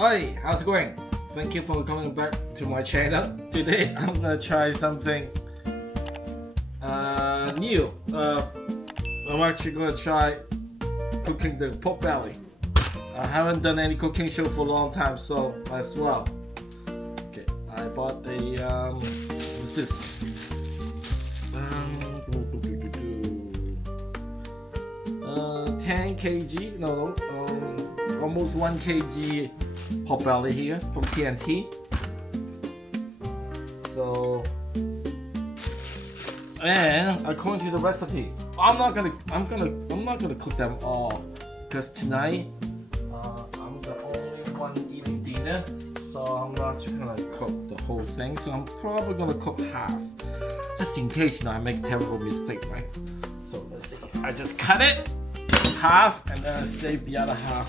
Hi, how's it going? Thank you for coming back to my channel. Today I'm gonna try something new. I'm actually gonna try cooking the pork belly. I haven't done any cooking show for a long time, so as well. Okay, I bought a what's this? 10 kg, no, almost 1 kg pork belly here from TNT. So, and according to the recipe, I'm not gonna cook them all because tonight I'm the only one eating dinner, so I'm not gonna cook the whole thing. So I'm probably gonna cook half, just in case I make a terrible mistake, right? So let's see. I just cut it half and then I save the other half,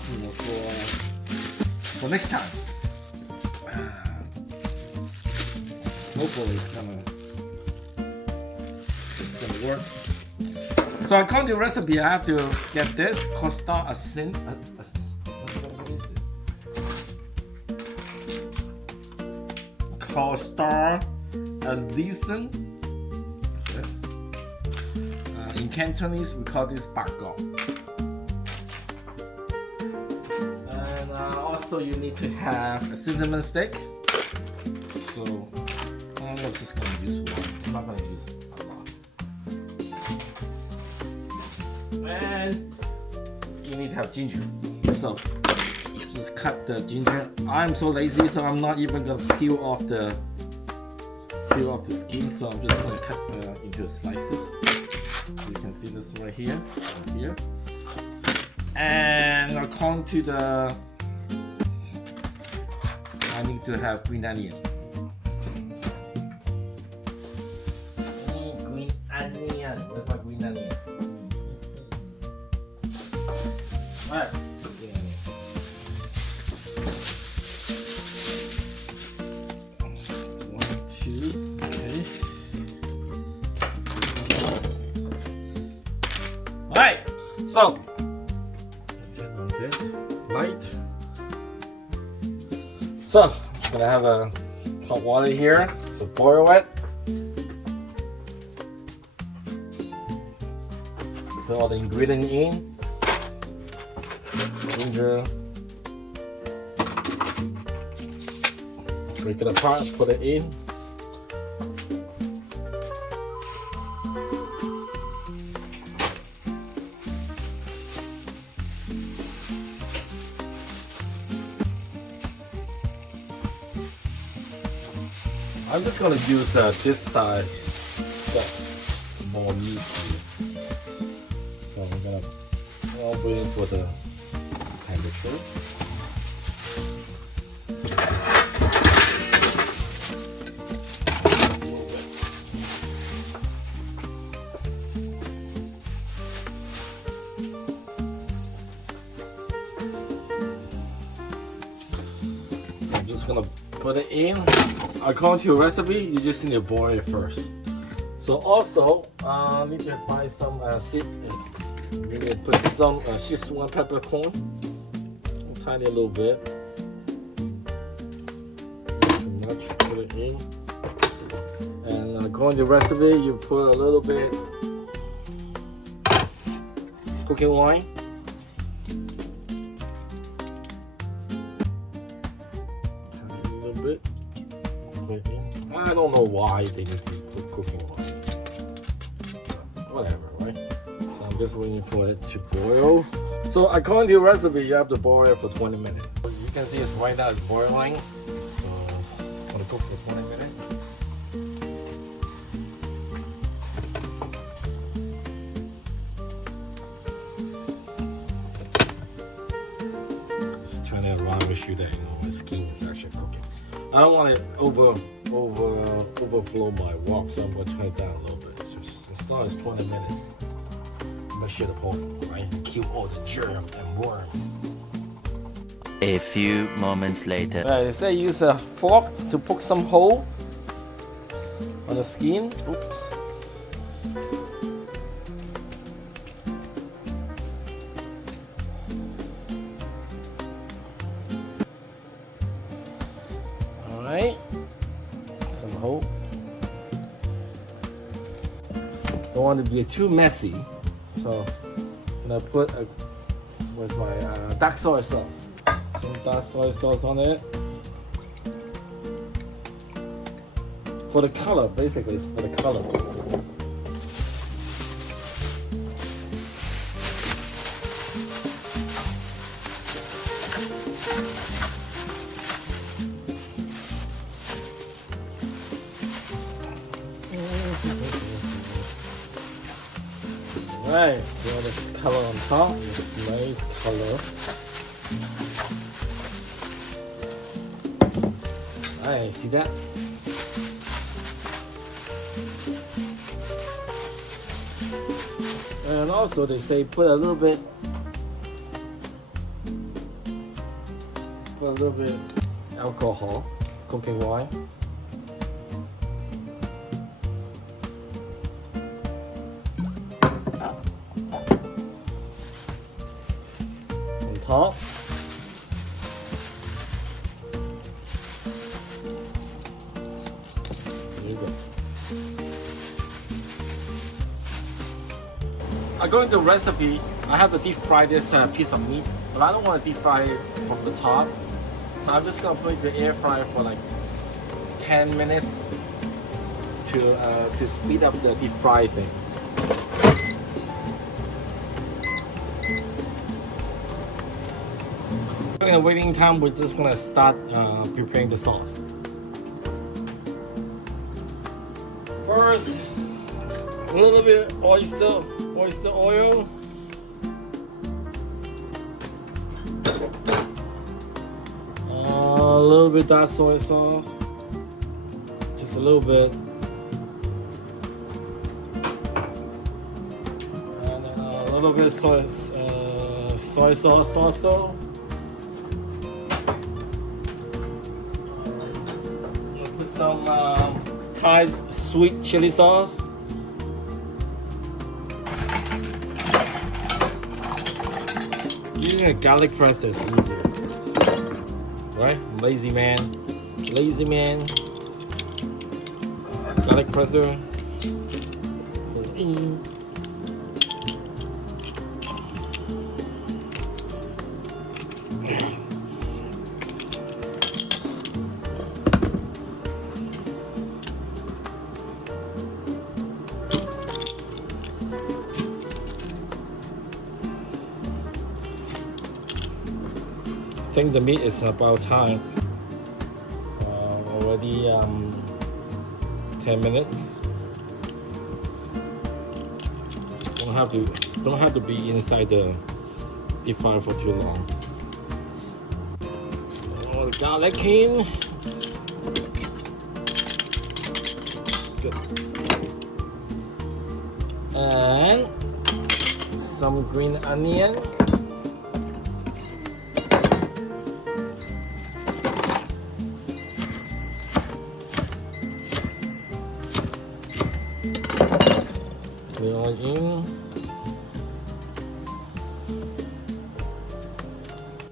for next time. Hopefully it's gonna work. So according to the recipe, I have to get this Costa Asin. What is this? Costa Asin. Yes. In Cantonese, we call this bagok. And also, you need to have a cinnamon stick. So I'm just gonna use one. I'm not gonna use a lot. And you need to have ginger. So just cut the ginger. I'm so lazy, so I'm not even gonna peel off the skin. So I'm just gonna cut into slices. You can see this right here, And according to the, I need to have green onion. Green onion. Where's my green onion? Alright, green onion. One, two, okay. Alright, so let's turn on this light. So I'm gonna have a hot water here, so boil it. Put all the ingredients in. Ginger. Break it apart, put it in. I'm just gonna use this side more meat here. So I'm gonna wait for the temperature. So I'm just gonna put it in. According to your recipe, you just need to boil it first. So also, need to buy some seed. You need to put some Szechuan peppercorn, a tiny little bit. Not too much. Put it in. And according to the recipe, you put a little bit cooking wine. A little bit. I don't know why they need to put cooking oil. Whatever, right? So I'm just waiting for it to boil. So according to your recipe, you have to boil it for 20 minutes. You can see it's right now it's boiling. So it's gonna cook for 20 minutes. Just turn it around, make sure that the skin is actually cooking. I don't want it overflow my wok, so I'm going to turn it down a little bit. So as long as 20 minutes, make sure the pork, right, kill all the germ and worm. A few moments later. They say use a fork to poke some hole on the skin. Oops. Alright, some hope. Don't want to be too messy, so I'm gonna put where's my dark soy sauce. Some dark soy sauce on it. For the color, basically, it's for the color. Alright, so this color on top, this nice color. Alright, see that? And also they say put a little bit alcohol, cooking wine. On top. There you go. According to the recipe, I have to deep fry this piece of meat, but I don't want to deep fry it from the top. So I'm just gonna put it in the air fryer for like 10 minutes to speed up the deep fry thing. In the waiting time, we're just gonna start preparing the sauce. First, a little bit oyster oil. A little bit dark soy sauce. Just a little bit. And a little bit soy sauce also. Put some Thai sweet chili sauce. Using a garlic press is easier, right? Lazy man. Garlic presser. I think the meat is about time. Already 10 minutes. Don't have to be inside the deep fryer for too long. So the garlic in. Good. And some green onion. In.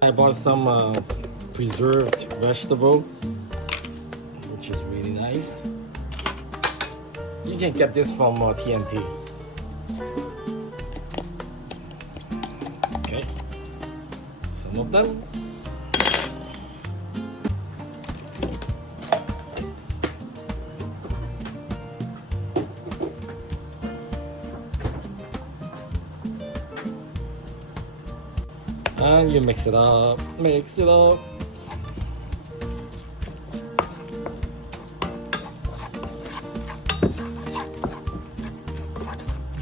I bought some preserved vegetable, which is really nice. You can get this from TNT. Okay, some of them. And you mix it up.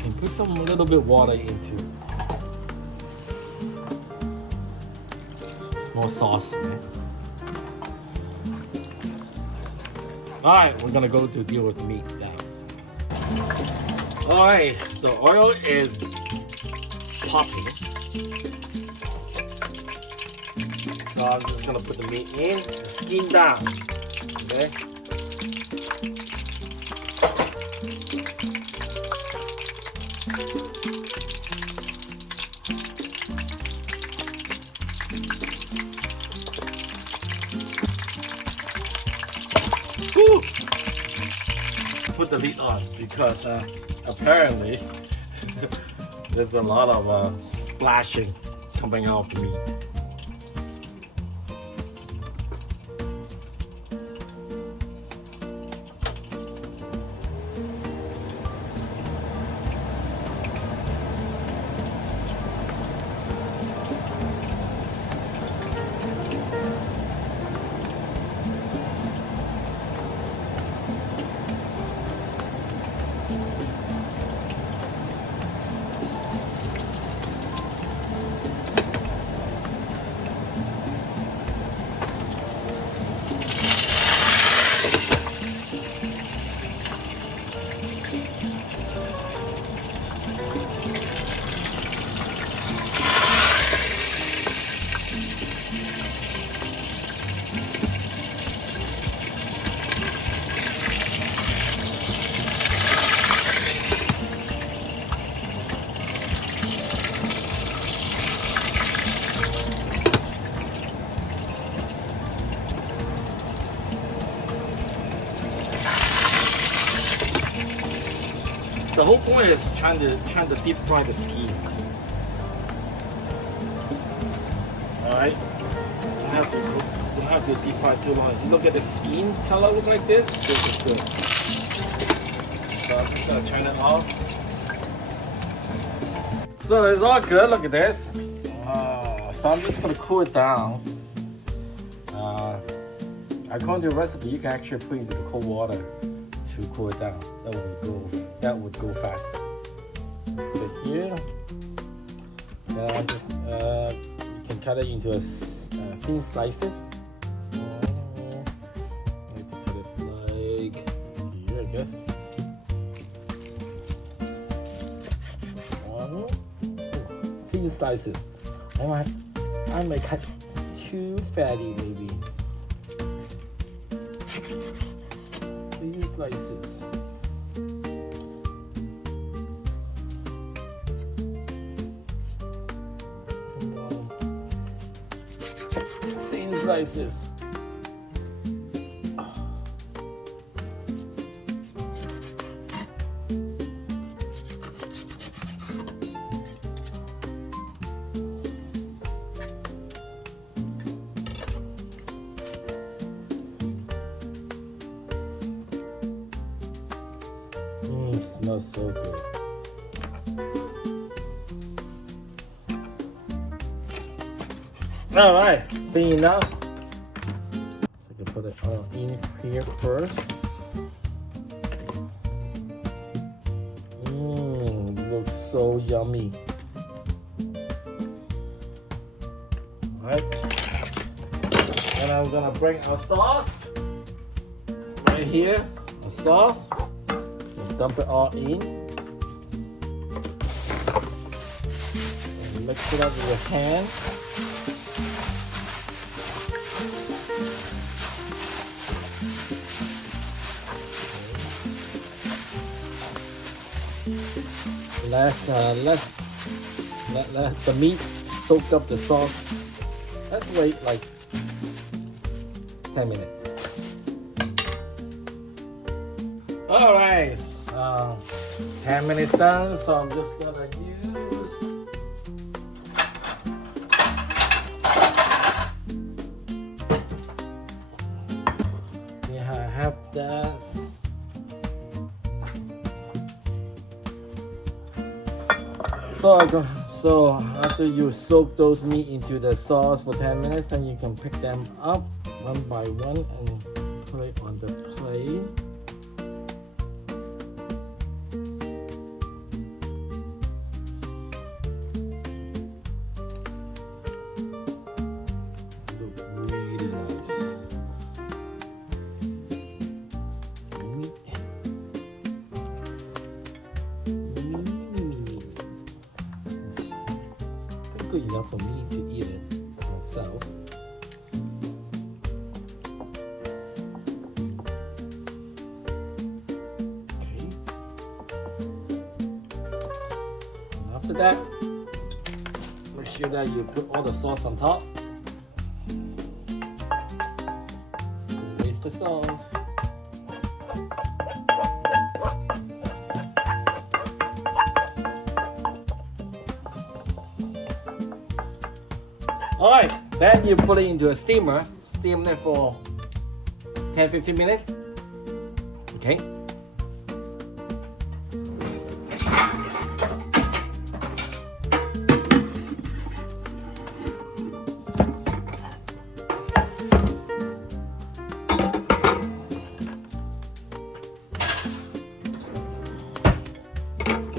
And put some little bit water into. It's more sauce, right? Alright, we're gonna go to deal with the meat now. Alright, the oil is popping. So I'm just gonna put the meat in, skin down, okay? Woo! Put the lid on because apparently there's a lot of splashing coming out of the meat. The whole point is trying to deep fry the skin. Alright? Don't have to deep fry too long. If you look at the skin color look like this is good. So I'm just gonna turn it off. So it's all good, look at this. So I'm just gonna cool it down. According to the recipe, you can actually put it into the cold water to cool it down. That would go faster. Put it here. Just, you can cut it into thin slices. Put it like here, I guess. Thin slices. I might cut too fatty, maybe. Thin slices. Thin slices. Smells so good. All right, thin enough. So I can put it all in here first. Looks so yummy. All right, and I'm gonna bring our sauce right here. The sauce. Dump it all in. And mix it up with your hand. Let the meat soak up the sauce. Let's wait like 10 minutes. All right. 10 minutes done, so I'm just gonna use I have that. So after you soak those meat into the sauce for 10 minutes, then you can pick them up one by one and put it on the plate. Good enough for me to eat it myself. Okay. And after that, make sure that you put all the sauce on top. Raise the sauce. Alright, then you put it into a steamer, steam it for 10-15 minutes. Okay.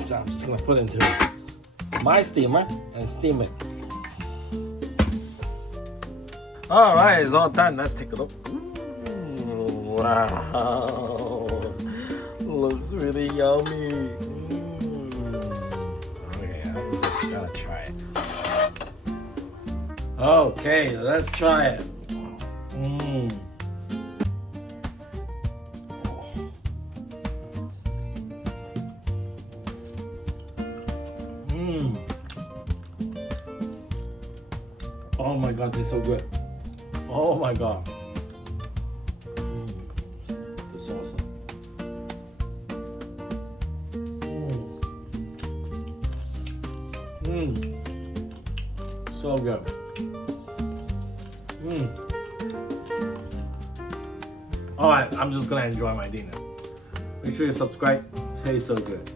So I'm just gonna put it into my steamer and steam it. All right, it's all done. Let's take a look. Ooh, wow, looks really yummy. Okay, I'm just gonna try it. Okay, let's try it. Oh my god, this is so good. Oh my god. This is awesome. So good. Alright, I'm just gonna enjoy my dinner. Make sure you subscribe. Tastes so good.